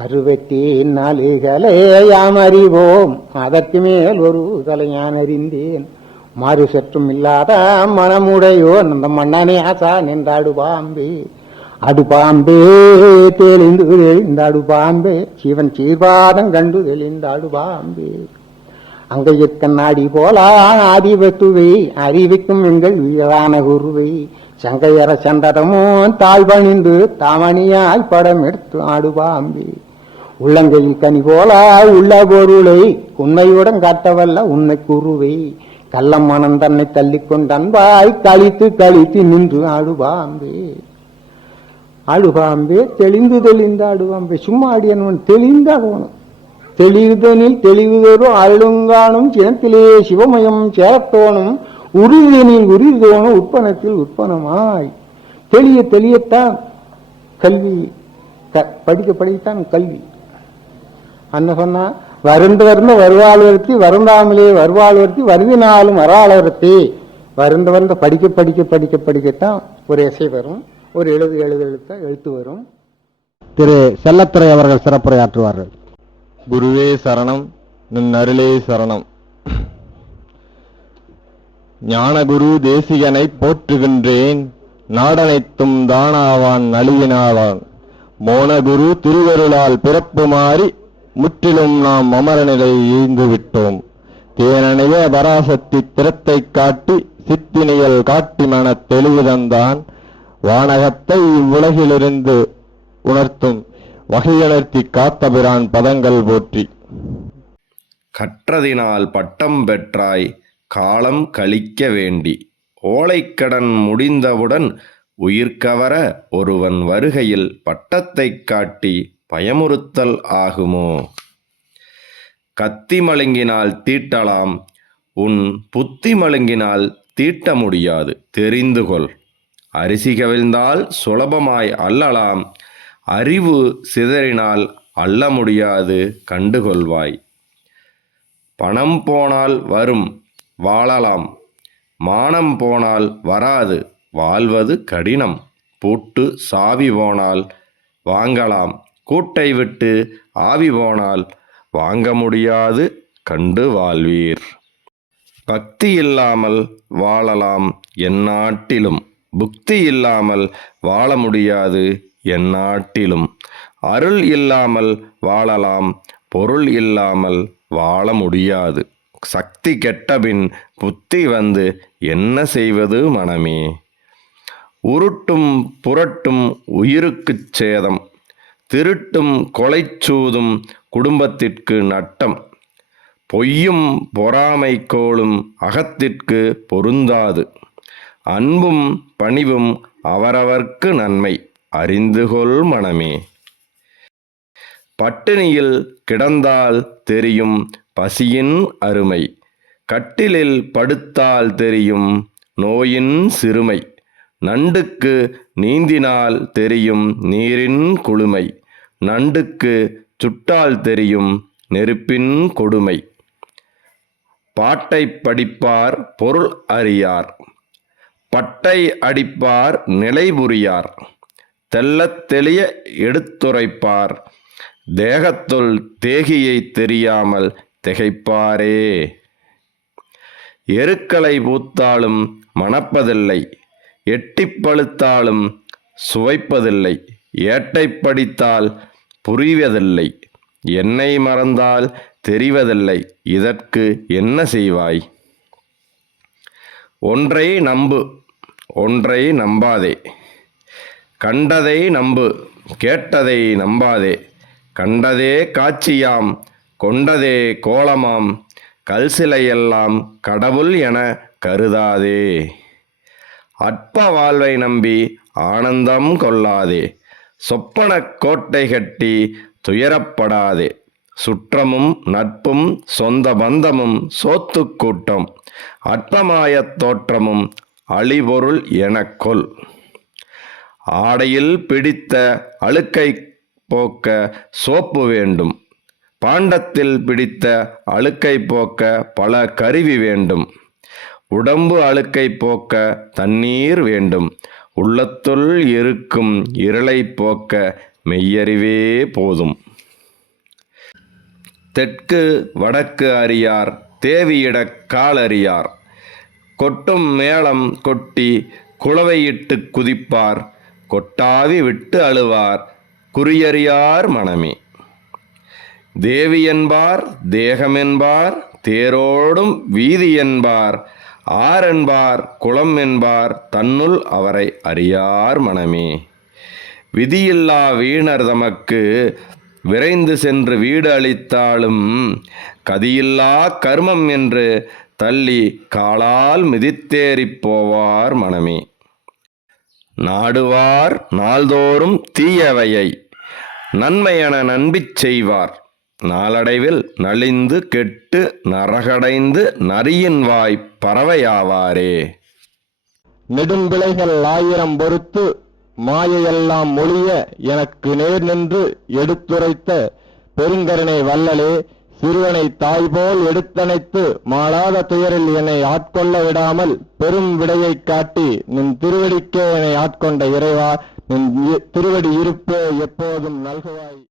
அறுபத்தி நாலுகளே யாம் அறிவோம் அதற்கு மேல் ஒரு தலையான் அறிந்தேன். மாறு சற்றும் இல்லாத மனமுடையோ அந்த மன்னனே ஆசா நின்றாடு பாம்பே அடுபாம்பே தெளிந்து தெளிந்தாடு பாம்பே சிவன் சீர்வாதம் கண்டு தெளிந்தாடு பாம்பே அங்கையத்தன் நாடி போலா ஆதிபத்துவை அறிவிக்கும் எங்கள் உயரான குருவை. சங்கையர சந்ததமும் தாய் பணிந்து தாமணியாய் படம் எடுத்து ஆடுவாம்பி. உள்ளங்கையில் கனி போல உள்ள பொருளை உண்மையுடன் காட்டவல்ல உன்னை குருவை. கள்ள மனம் தன்னை தள்ளிக்கொண்டு அன்பாய் கழித்து கழித்து நின்று ஆடுவாம்பே. ஆடுவாம்பே தெளிந்து தெளிந்து ஆடுவாம்பே. சும்மா ஆடியவன் தெளிந்தாகணும் தெளிவுதனில் தெளிவுதோறும் அருளுங்கானும் சினத்திலே சிவமயம் சேரத்தோனும் உறுதிதனில் உறுதிதோணும் உற்பனத்தில் உற்பனமாய். தெளிய தெளியத்தான் கல்வி. க- படிக்க படிக்கத்தான் கல்வி. அண்ணன் சொன்னா வருந்த வருந்த வருவாழ்வர்த்தி வருந்தாமலே வருவாழ்வர்த்தி வருந்தினாலும் வராளவர்த்தி வருந்த வருந்த படிக்க படிக்க படிக்க படிக்கத்தான் ஒரு இசை வரும். ஒரு எழுது எழுது எழுத்த எழுத்து வரும். திரு செல்லத்துறை அவர்கள் சிறப்புரையாற்றுவார்கள். குருவே சரணம் நின் அருளே சரணம். ஞானகுரு தேசிகனை போற்றுகின்றேன். நாடனைத்தும் தானாவான் நழுவினாவான். மோனகுரு திருவருளால் பிறப்பு மாறி முற்றிலும் நாம் அமரநிலை ஈந்து விட்டோம் தேனனைய பராசக்தி திறத்தை காட்டி சித்தினியல் காட்டி மனத் தெளிவுதந்தான் வானகத்தை இவ்வுலகிலிருந்து உணர்த்தும் வகையுணர்த்தி காத்தபிரான் பதங்கள் போற்றி. கற்றதினால் பட்டம் பெற்றாய். காலம் கழிக்க வேண்டி. ஓலைக்கடன் முடிந்தவுடன் உயிர்கவர ஒருவன் வருகையில் பட்டத்தைக் காட்டி பயமுறுத்தல் ஆகுமோ? கத்தி மழுங்கினால் தீட்டலாம் உன் புத்தி மழுங்கினால் தீட்ட முடியாது. தெரிந்து கொள். அரிசி கவிழ்ந்தால் சுலபமாய் அள்ளலாம் அறிவு சிதறினால் அள்ள முடியாது கண்டுகொள்வாய். பணம் போனால் வரும் வாழலாம். மானம் போனால் வராது வாழ்வது கடினம். பூட்டு சாவி போனால் வாங்கலாம். கூட்டை விட்டு ஆவி போனால் வாங்க முடியாது கண்டு வாழ்வீர். பக்தி இல்லாமல் வாழலாம் எந்நாட்டிலும் புக்தி இல்லாமல் வாழ முடியாது எந்நாட்டிலும் அருள் இல்லாமல் வாழலாம் பொருள் இல்லாமல் வாழ முடியாது. சக்தி கெட்டபின் புத்தி வந்து என்ன செய்வது மனமே? உருட்டும் புரட்டும் உயிருக்குச் சேதம். திருட்டும் கொலைச்சூதும் குடும்பத்திற்கு நட்டம். பொய்யும் பொறாமை கோளும் அகத்திற்கு பொருந்தாது. அன்பும் பணிவும் அவரவர்க்கு நன்மை. அறிந்துகொள் மனமே. பட்டினியில் கிடந்தால் தெரியும் பசியின் அருமை. கட்டிலில் படுத்தால் தெரியும் நோயின் சிறுமை. நண்டுக்கு நீந்தினால் தெரியும் நீரின் குளுமை. நண்டுக்கு சுட்டால் தெரியும் நெருப்பின் கொடுமை. பாட்டை படிப்பார் பொருள் அறியார். பட்டை அடிப்பார் நிலை புரியார். தெள்ளத் தெளிய எடுத்துரைப்பார் தேகத்துள் தேகியை தெரியாமல் திகைப்பாரே. எருக்களை பூத்தாலும் மணப்பதில்லை எட்டி பழுத்தாலும் சுவைப்பதில்லை ஏட்டை படித்தால் புரிவதில்லை என்னை மறந்தால் தெரிவதில்லை இதற்கு என்ன செய்வாய்? ஒன்றை நம்பு ஒன்றை நம்பாதே. கண்டதை நம்பு கேட்டதை நம்பாதே. கண்டதே காட்சியாம் கொண்டதே கோலமாம் கல் சிலையெல்லாம் கடவுள் என கருதாதே. அற்ப வாழ்வை நம்பி ஆனந்தம் கொள்ளாதே. சொப்பன கோட்டை கட்டி துயரப்படாதே. சுற்றமும் நட்பும் சொந்த பந்தமும் சோத்து கூட்டம் அற்பமாயத் தோற்றமும் அழிபொருள் எனக்கொள் ஆடையில் பிடித்த அழுக்கை போக்க சோப்பு வேண்டும். பாண்டத்தில் பிடித்த அழுக்கை போக்க பல கருவி வேண்டும். உடம்பு அழுக்கை போக்க தண்ணீர் வேண்டும். உள்ளத்துள் இருக்கும் இருளை போக்க மெய்யறிவே போதும். தெற்கு வடக்கு அறியார் தேவியிடக் காலறியார் கொட்டும் மேளம் கொட்டி குளவையிட்டு குதிப்பார். கொட்டாவி விட்டு அழுவார். குறியறியார் மனமே தேவி என்பார் தேகம் என்பார் தேரோடும் வீதி என்பார் ஆரென்பார் குளம் என்பார் தன்னுள் அவரை அறியார் மனமே விதியில்லா வீணர் தமக்கு விரைந்து சென்று வீடு அளித்தாலும் கதியில்லா கர்மம் என்று தள்ளி காலால் மிதித்தேறிப் போவார் மனமே நாடுவார் நாள்தோறும் தீயவையை. நன்மையென நன்பிச் செய்வார். நாளடைவில் நலிந்து கெட்டு நரகடைந்து நரியின் வாய் பறவையாவாரே. நெடும்பிழைகள் ஆயிரம் பொறுத்து மாயையெல்லாம் மொழிய எனக்கு நேர் நின்று எடுத்துரைத்த பெருங்கருணை வல்லலே சிறுவனை தாய் போல் எடுத்தணைத்து மாளாத துயரில் என்னை ஆட்கொள்ள விடாமல் பெரும் விடையைக் காட்டி நின் திருவடிக்கே என்னை ஆட்கொண்ட இறைவா நின் திருவடி இருப்பே எப்போதும் நல்குவாய்.